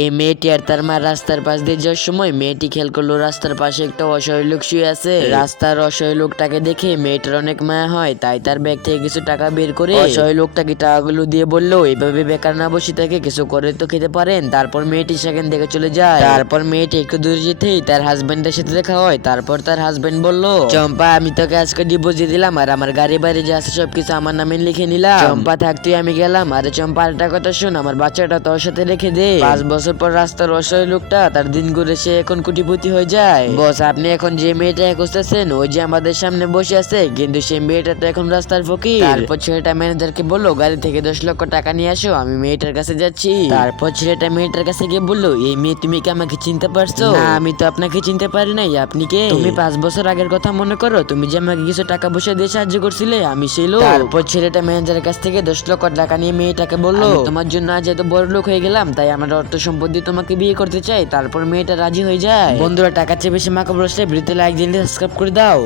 এই মেয়েটি আর তার মা রাস্তার পাশ দিয়ে যাওয়ার সময় মেয়েটি খেয়াল করলো রাস্তার পাশে একটা অসহায় লোক শুয়ে আছে। রাস্তার অসহায় লোকটাকে দেখে মেয়েটার অনেক মায়া হয়, তাই তার ব্যাগ থেকে কিছু টাকা বের করে অসহায় লোকটাকে টাকাগুলো দিয়ে বললো, এভাবে বেকার না বসে থেকে কিছু করে তো খেতে পারেন। তারপর মেয়েটি সেখান থেকে চলে যায়। তারপর মেয়েটি একটু দূরে যেতেই তার হাজবেন্ডের সাথে দেখা হয়। তারপর তার হাজবেন্ড বলল, চম্পা আমি তোকে আজকে ডিপোজিট দিলাম আর আমার গাড়ি বাড়ি যা আছে সবকিছু আমার নামে লিখে নিলাম। চম্পা থাকতেই আমি গেলাম। আরে চম্পা আরেকটা কথা শোন, আমার বাচ্চাটা তোর সাথে রেখে দে। 5 বছর পর রাস্তার অসহায় লোকটা তার দিন ঘুরে সে এখন কোটিপতি হয়ে যায়। বস আপনি এখন যে মেয়েটা খুঁজতেছেন ওই যে আমাদের সামনে বসে আছে, কিন্তু সেই মেয়েটা তো এখন রাস্তার ফকির। তারপর ছেলেটা ম্যানেজারকে বললো গাড়ি থেকে 10 লক্ষ টাকা নিয়ে আসো, আমি মেয়েটার কাছে যাচ্ছি। তারপর ছেলেটা মেয়েটার কাছে গিয়ে বললো, এই মেয়ে তুমি কি আমাকে চিনতে পারছো? না আমি তো আপনাকে চিনতে পারি নাই। আপনি কে? তুমি 5 বছর আগের কথা মনে করো, তুমি যে আমাকে কিছু টাকা পয়সা দিয়ে সাহায্য করছিলে, আমি সেই লোক। তারপর ছেলেটা ম্যানেজারের কাছ থেকে 10 লক্ষ টাকা নিয়ে মেয়েটাকে বললো, তোমার জন্য আজ এত বড় লোক হয়ে গেলাম, তাই আমার অর্থ সম্পত্তি তোমাকে বিয়ে করতে চাই। তারপর মেয়েটা রাজি হয়ে যায়। বন্ধুরা টাকার চেয়ে বেশি মাকে বসে ভিডিওতে লাইক দিয়ে সাবস্ক্রাইব করে দাও।